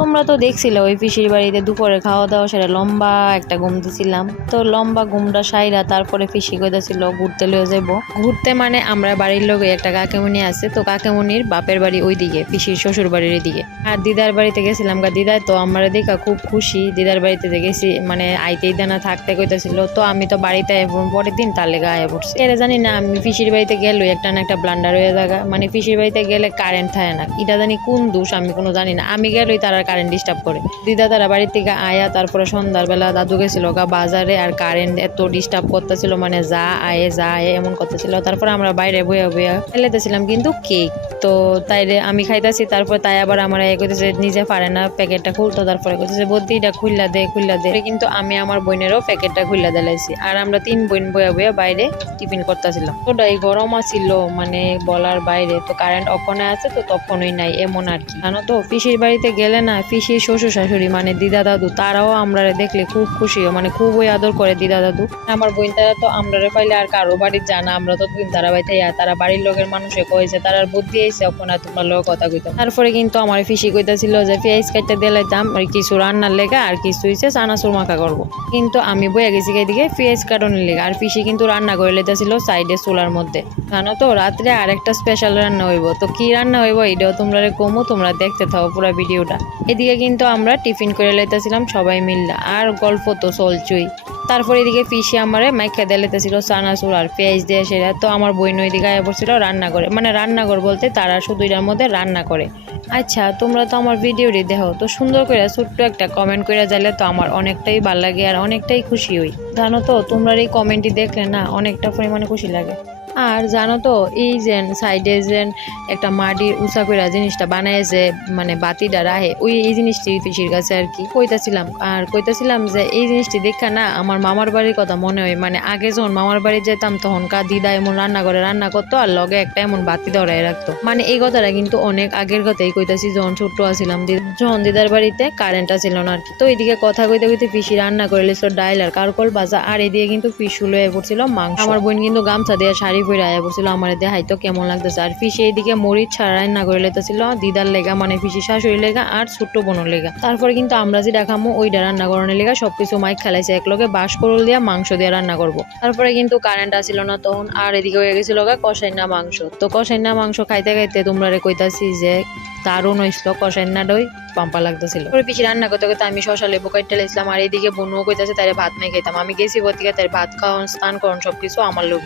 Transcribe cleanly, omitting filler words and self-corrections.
তোমরা তো দেখছিলে ওই পিসির বাড়িতে দুপুরে খাওয়া দাওয়া সেটা লম্বা একটা ঘুম দিছিলাম। তো লম্বা ঘুমটা সাইরা তারপরে পিসি কইতাছিল ঘুরতে লয়ে যাবো। ঘুরতে মানে আমরা বাড়ির লোকে একটা কাকেমনি আছে, তো কাকেমনির বাপের বাড়ি ওইদিকে, পিসির শ্বশুর বাড়ির দিকে। আর দিদার বাড়িতে গেছিলাম দিদায় তো আমার দেখা খুব খুশি। দিদার বাড়িতে গেছি মানে আইতেই দানা থাকতে কইতাছিল। তো আমি তো বাড়িতে পরের দিন তার লেগে আয়া পড়ছি। এরা জানি না আমি পিসির বাড়িতে গেলে একটা না একটা ব্লান্ডার হয়ে জায়গা, মানে পিসির বাড়িতে গেলে কারেন্ট থাকে না, এটা জানি কোন দোষ আমি কোনো জানি না। আমি গেলেই তারা কারেন্ট ডিস্টার্ব করে। দিদা তারা বাড়ির থেকে আয়া তারপরে সন্ধ্যার বেলা দাদু গেছিল বাজারে, আর কারেন্ট এত ডিস্টার্ব করতেছিল, মানে যা আয়ে এমন করতেছিল। তারপরে আমরা বাইরে বইয়া বইয়া খেলেতেছিলাম কিন্তু কেক। তো তাইলে আমি খাইতেছি, তারপর তাই আবার আমার কইতেছে নিজে পারে না প্যাকেটটা খুলতো, তারপরে কইতেছে বদ্দি এটা খুললা দে। কিন্তু আমি আমার বোনেরও প্যাকেটটা খুললা দিলাইছি, আর আমরা 3 বোন বইয়া বইয়া বাইরে টিফিন করতেছিলাম। ওটাই গরম আছিল মানে বলার বাইরে। তো কারেন্ট অক্ষণে আছে তো তখনই নাই, এমন আর কি। জানো তো পিসির বাড়িতে গেলে না পিসির শ্বশুর শাশুড়ি মানে দিদা দাদু তারাও আমরা দেখলে খুব খুশি, মানে খুবই আদর করে দিদা দাদু। আমার বোন তারা তো আমরা পাইলে আর কারো বাড়ির জানা, আমরা তো তারা বাইতে তারা বাড়ির লোকের মানুষে কয়েছে তার বুদ্ধি আইছে ওখানে তোমরা লোক কথা কইতাম। তারপরে কিন্তু আমার পিসি কইতাছিল যে পেঁয়াজ কাটতে দিলাইতাম আর কিছু রান্নার লেগা, আর কিছু হইছে চানাচুর মাখা করবো। কিন্তু আমি বইয়া গেছি এদিকে পেঁয়াজ কাটনের লেগা, আর পিসি কিন্তু রান্না করে লেতেছিল সাইডে চুলার মধ্যে। জানো তো রাত্রে আরেকটা স্পেশাল রান্না হইব, তো কি রান্না হইব এটাও তোমরা কমু, তোমরা দেখতে থাকো পুরো ভিডিওটা। এদিকে কিন্তু আমরা টিফিন করে লেতেছিলাম সবাই মিললা, আর গল্প তো চলছই। তারপর এদিকে পিসি আমারে মাইখা দিলেতেছিল চানাচুর আর পেঁয়াজ দিয়ে সেটা। তো আমার বোন ওইদিকে আয়া পড়ছিল রান্না করে, মানে রান্নাঘর বলতে তারা শুধু এটার মধ্যে রান্না করে। আচ্ছা তোমরা তো আমার ভিডিওটি দেখো, তো সুন্দর করে ছোট্ট একটা কমেন্ট করে যাইলে তো আমার অনেকটাই ভালো লাগে আর অনেকটাই খুশি হই। জানো তো তোমরা এই কমেন্টটি দেখলে না অনেকটা পরিমাণে খুশি লাগে। আর জানো তো এই যে সাইডে যে একটা মাটির উঁচা করে জিনিসটা বানাইছে মানে বাতিটা রাহে, ওই এই জিনিসটি পিসির কাছে আর কি কইতাছিলাম যে এই জিনিসটি দেখা না আমার মামার বাড়ির কথা মনে হয়। মানে আগে যখন মামার বাড়ি যেতাম তখনকার দিদা এমন রান্না করে রান্না করতো, আর লগে একটা এমন বাতি ধরাই রাখতো। মানে এই কথাটা কিন্তু অনেক আগের কথাই কইতাছি, যখন ছোট্ট আছিলাম, যখন দিদার বাড়িতে কারেন্টটা ছিল না আর কি। তো এইদিকে কথা কইতে কইতে পিসি রান্না করে লেছিল ডাইল আর কারকল ভাজা, আর এদিকে কিন্তু পিসু লয়ে পড়ছিল মাংস। আমার বোন কিন্তু গামছা দিয়ে শাড়ি পরে আয়া পড়ছিল, আমার দেখাইতো কেমন লাগতেছে। আর পিসি এইদিকে মরিচ ছাড়া রান্না করে লেতেছিল দিদার লেগা, মানে পিসি শাশুড়ি লেগা আর ছোট্ট বোনের লেগা। তারপরে কিন্তু আমরা যে দেখামো ওইটা রান্না করানোর লেগা সবকিছু মাইক খেলাইছে একলগে বাঁশ করল দিয়া মাংস দিয়ে রান্না করবো। তারপরে কিন্তু কারেন্ট আসিল না তখন, আর এদিকে হয়ে গেছিল কষাইনা মাংস। তো কষাইনা মাংস খাইতে খাইতে তোমরা কইতাছি যে দারুণ হয়েছিল, কষাইনা দই পাম্পা লাগতেছিল। পিসি রান্না করতে করতে আমি শশা লেবু কাটতে লাইছিলাম, আর এইদিকে বনুও কইতাছে তারে ভাত নাই খাইতাম। আমি গেছি বতিকা তার ভাত খাওয়ান স্নান করুন সবকিছু আমার লোক।